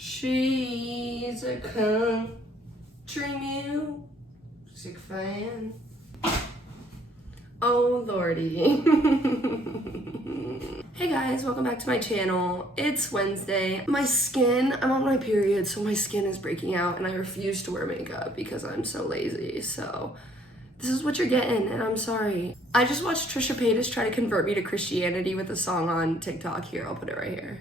She's a country music fan. Oh lordy. Hey guys, welcome back to my channel. It's Wednesday. I'm on my period, so my skin is breaking out and I refuse to wear makeup because I'm so lazy. So this is what you're getting and I'm sorry. I just watched Trisha Paytas try to convert me to Christianity with a song on TikTok. Here, I'll put it right here.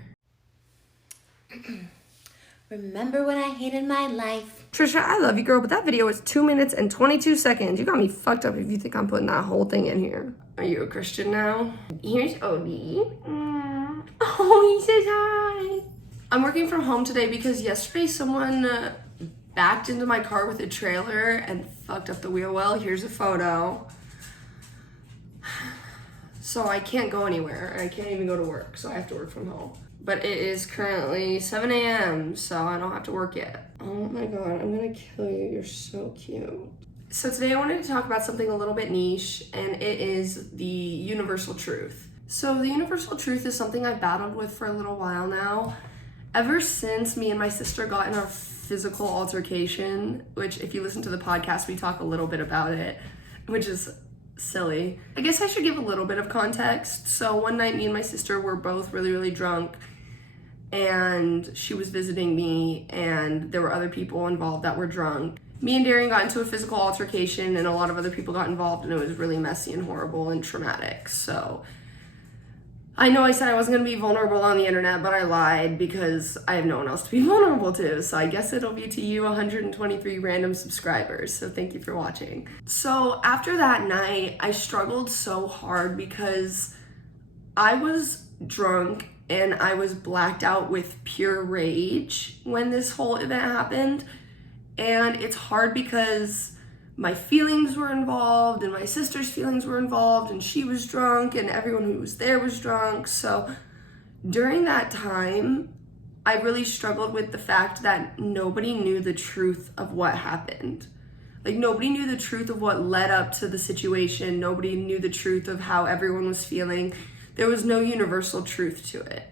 Remember when I hated my life? Trisha, I love you, girl, but that video was 2 minutes and 22 seconds. You got me fucked up if you think I'm putting that whole thing in here. Are you a Christian now? Here's Odie. Oh, he says hi. I'm working from home today because yesterday someone backed into my car with a trailer and fucked up the wheel well. Here's a photo. So I can't go anywhere. I can't even go to work, so I have to work from home. But it is currently 7 a.m., so I don't have to work yet. Oh my god, I'm gonna kill you. You're so cute. So today I wanted to talk about something a little bit niche, and it is the universal truth. So the universal truth is something I've battled with for a little while now. Ever since me and my sister got in our physical altercation, which if you listen to the podcast, we talk a little bit about it, which is silly. I guess I should give a little bit of context. So one night me and my sister were both really drunk, and she was visiting me and there were other people involved that were drunk. Me and Darian got into a physical altercation and a lot of other people got involved, and it was really messy and horrible and traumatic. So I know I said I wasn't gonna be vulnerable on the internet, but I lied because I have no one else to be vulnerable to. So I guess it'll be to you 123 random subscribers. So thank you for watching. So after that night, I struggled so hard because I was drunk and I was blacked out with pure rage when this whole event happened. And it's hard because my feelings were involved and my sister's feelings were involved and she was drunk and everyone who was there was drunk. So during that time, I really struggled with the fact that nobody knew the truth of what happened. Like, nobody knew the truth of what led up to the situation. Nobody knew the truth of how everyone was feeling. There was no universal truth to it.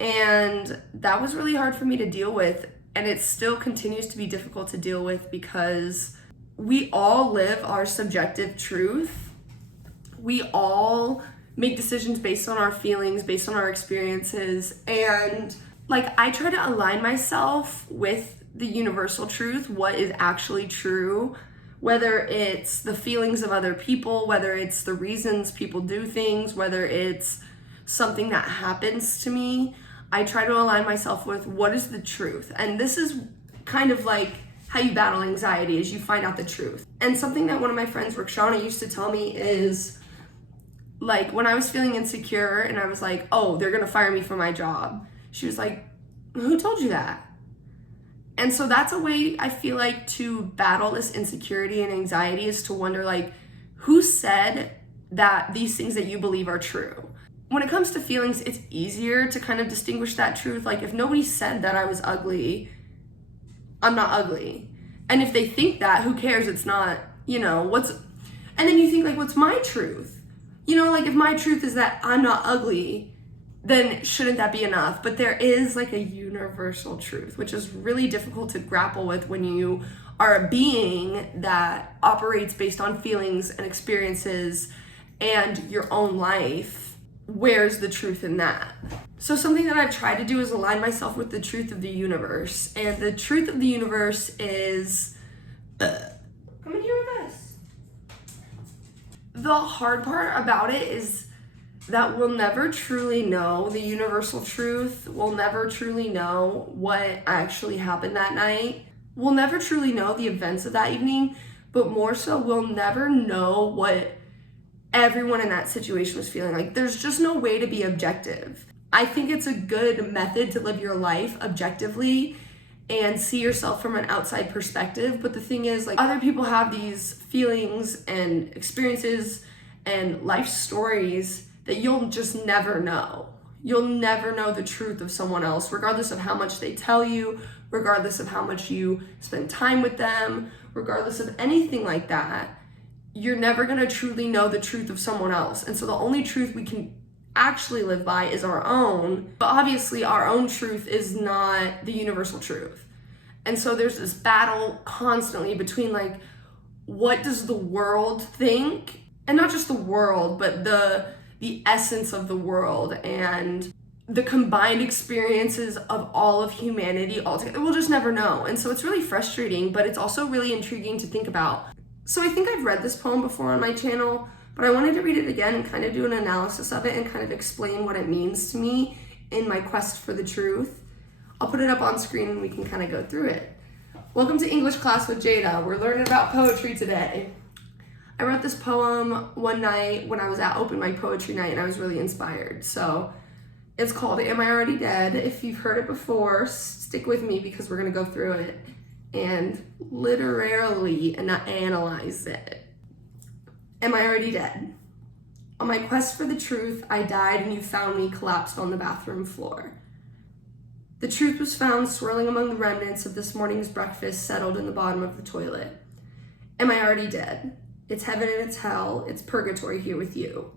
And that was really hard for me to deal with. And it still continues to be difficult to deal with because we all live our subjective truth. We all make decisions based on our feelings, based on our experiences. And like, I try to align myself with the universal truth, what is actually true, whether it's the feelings of other people, whether it's the reasons people do things, whether it's something that happens to me. I try to align myself with what is the truth. And this is kind of like how you battle anxiety, is you find out the truth. And something that one of my friends, Rikshana, used to tell me is, like, when I was feeling insecure and I was like, oh, they're gonna fire me from my job, she was like, who told you that? And so that's a way I feel like to battle this insecurity and anxiety, is to wonder, like, who said that these things that you believe are true? When it comes to feelings, it's easier to kind of distinguish that truth. Like, if nobody said that I was ugly, I'm not ugly. And if they think that, who cares? It's not, you know, and then you think, like, what's my truth? You know, like, if my truth is that I'm not ugly, then shouldn't that be enough? But there is like a universal truth, which is really difficult to grapple with when you are a being that operates based on feelings and experiences and your own life. Where's the truth in that? So something that I've tried to do is align myself with the truth of the universe. And the truth of the universe is, come in here with us. The hard part about it is that we'll never truly know the universal truth. We'll never truly know what actually happened that night. We'll never truly know the events of that evening, but more so, we'll never know what everyone in that situation was feeling. Like, there's just no way to be objective. I think it's a good method to live your life objectively and see yourself from an outside perspective. But the thing is, like, other people have these feelings and experiences and life stories that you'll just never know. You'll never know the truth of someone else, regardless of how much they tell you, regardless of how much you spend time with them, regardless of anything like that. You're never gonna truly know the truth of someone else. And so the only truth we can actually live by is our own. But obviously, our own truth is not the universal truth. And so there's this battle constantly between like, what does the world think? And not just the world, but the essence of the world and the combined experiences of all of humanity altogether. We'll just never know. And so it's really frustrating, but it's also really intriguing to think about. So I think I've read this poem before on my channel, but I wanted to read it again and kind of do an analysis of it and kind of explain what it means to me in my quest for the truth. I'll put it up on screen and we can kind of go through it. Welcome to English class with Jayda. We're learning about poetry today. I wrote this poem one night when I was at open mic poetry night and I was really inspired. So it's called Am I Already Dead? If you've heard it before, stick with me because we're gonna go through it and literally analyze it. Am I already dead? On my quest for the truth, I died and you found me collapsed on the bathroom floor. The truth was found swirling among the remnants of this morning's breakfast settled in the bottom of the toilet. Am I already dead? It's heaven and it's hell, it's purgatory here with you.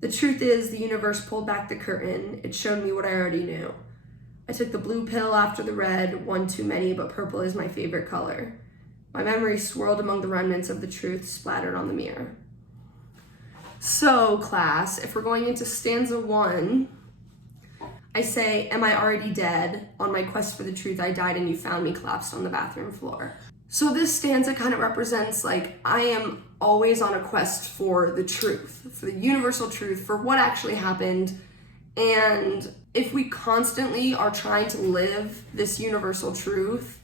The truth is, the universe pulled back the curtain. It showed me what I already knew. I took the blue pill after the red, one too many, but purple is my favorite color. My memory swirled among the remnants of the truth splattered on the mirror. So, class, if we're going into stanza 1, I say, am I already dead? On my quest for the truth, I died and you found me collapsed on the bathroom floor. So this stanza kind of represents like, I am always on a quest for the truth, for the universal truth, for what actually happened. And if we constantly are trying to live this universal truth,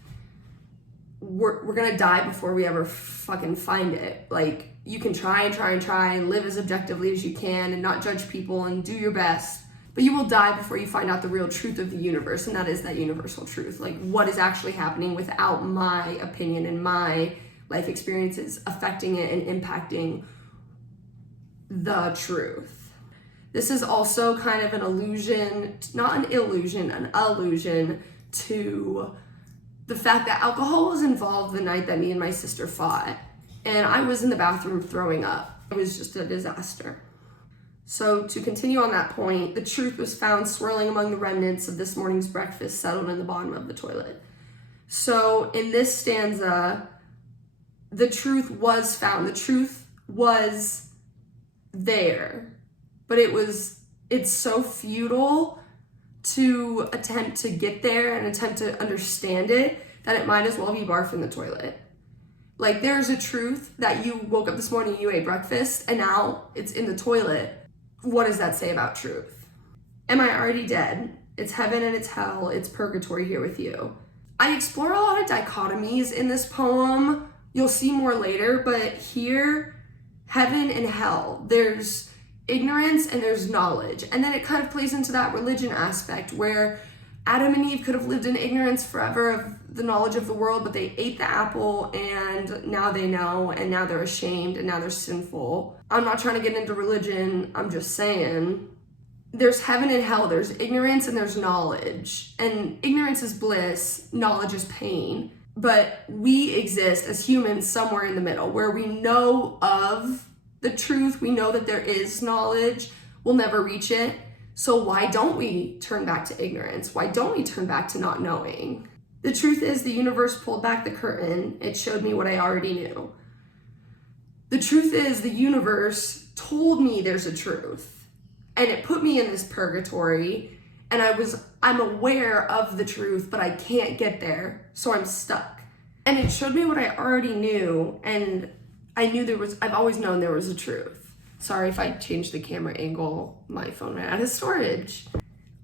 we're gonna die before we ever fucking find it. Like, you can try and live as objectively as you can and not judge people and do your best, but you will die before you find out the real truth of the universe, and that is that universal truth. Like, what is actually happening without my opinion and my life experiences affecting it and impacting the truth. This is also kind of an allusion, not an illusion, an allusion to the fact that alcohol was involved the night that me and my sister fought, and I was in the bathroom throwing up. It was just a disaster. So to continue on that point, the truth was found swirling among the remnants of this morning's breakfast settled in the bottom of the toilet. So in this stanza, the truth was found. The truth was there, but it's so futile to attempt to get there and attempt to understand it that it might as well be barf in the toilet. Like, there's a truth that you woke up this morning, you ate breakfast, and now it's in the toilet. What does that say about truth? Am I already dead? It's heaven and it's hell, it's purgatory here with you. I explore a lot of dichotomies in this poem. You'll see more later, but here, heaven and hell, there's ignorance and there's knowledge. And then it kind of plays into that religion aspect where Adam and Eve could have lived in ignorance forever of the knowledge of the world, but they ate the apple and now they know, and now they're ashamed and now they're sinful. I'm not trying to get into religion, I'm just saying there's heaven and hell, there's ignorance and there's knowledge. And ignorance is bliss, knowledge is pain. But we exist as humans somewhere in the middle where we know of the truth, we know that there is knowledge, we'll never reach it. So why don't we turn back to ignorance? Why don't we turn back to not knowing? The truth is, the universe pulled back the curtain. It showed me what I already knew. The truth is, the universe told me there's a truth, and it put me in this purgatory, and I'm aware of the truth, but I can't get there, so I'm stuck. And it showed me what I already knew, and I've always known there was a truth. Sorry if I changed the camera angle, my phone ran out of storage.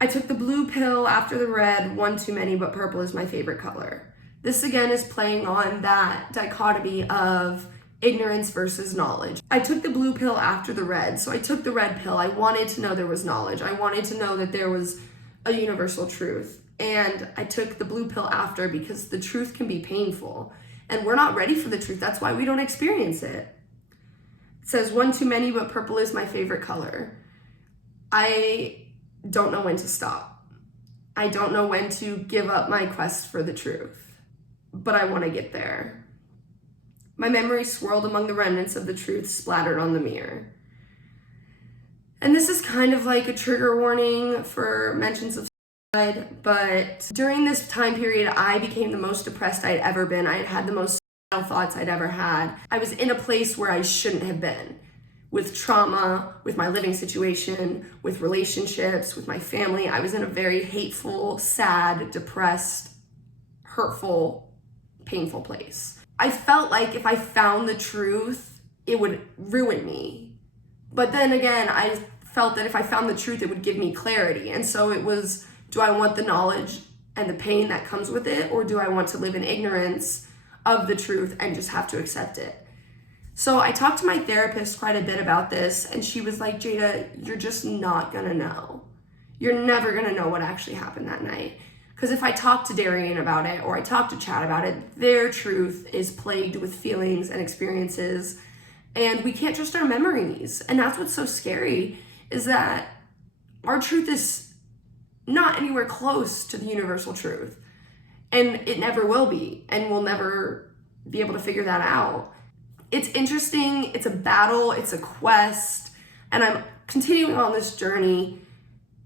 I took the blue pill after the red, one too many, but purple is my favorite color. This again is playing on that dichotomy of ignorance versus knowledge. I took the blue pill after the red, so I took the red pill. I wanted to know there was knowledge. I wanted to know that there was a universal truth. And I took the blue pill after because the truth can be painful. And we're not ready for the truth. That's why we don't experience it. It says, one too many, but purple is my favorite color. I don't know when to stop. I don't know when to give up my quest for the truth, but I want to get there. My memory swirled among the remnants of the truth splattered on the mirror. And this is kind of like a trigger warning for mentions of suicide, but during this time period, I became the most depressed I'd ever been. I had had the most suicidal thoughts I'd ever had. I was in a place where I shouldn't have been, with trauma, with my living situation, with relationships, with my family. I was in a very hateful, sad, depressed, hurtful, painful place. I felt like if I found the truth, it would ruin me. But then again, I felt that if I found the truth, it would give me clarity. And so it was, do I want the knowledge and the pain that comes with it, or do I want to live in ignorance of the truth and just have to accept it? So I talked to my therapist quite a bit about this, and she was like, Jayda, you're just not gonna know. You're never gonna know what actually happened that night. Because if I talk to Darian about it, or I talk to Chad about it, their truth is plagued with feelings and experiences, and we can't trust our memories. And that's what's so scary, is that our truth is not anywhere close to the universal truth. And it never will be, and we'll never be able to figure that out. It's interesting, it's a battle, it's a quest, and I'm continuing on this journey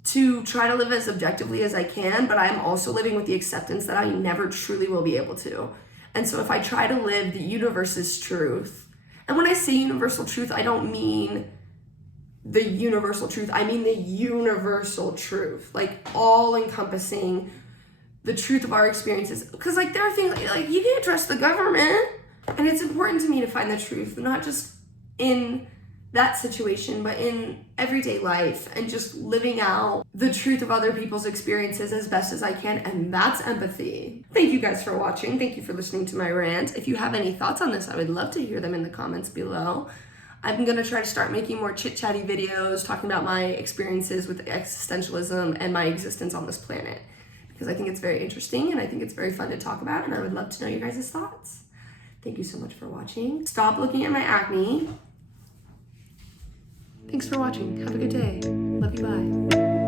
to try to live as objectively as I can, but I'm also living with the acceptance that I never truly will be able to. And so if I try to live the universe's truth, and when I say universal truth, I don't mean the universal truth, I mean the universal truth, like all encompassing the truth of our experiences. Because like there are things like you can't trust the government, and it's important to me to find the truth, not just in that situation, but in everyday life, and just living out the truth of other people's experiences as best as I can, and that's empathy. Thank you guys for watching. Thank you for listening to my rant. If you have any thoughts on this, I would love to hear them in the comments below. I'm gonna try to start making more chit-chatty videos talking about my experiences with existentialism and my existence on this planet, because I think it's very interesting and I think it's very fun to talk about, and I would love to know you guys' thoughts. Thank you so much for watching. Stop looking at my acne. Thanks for watching. Have a good day. Love you, bye.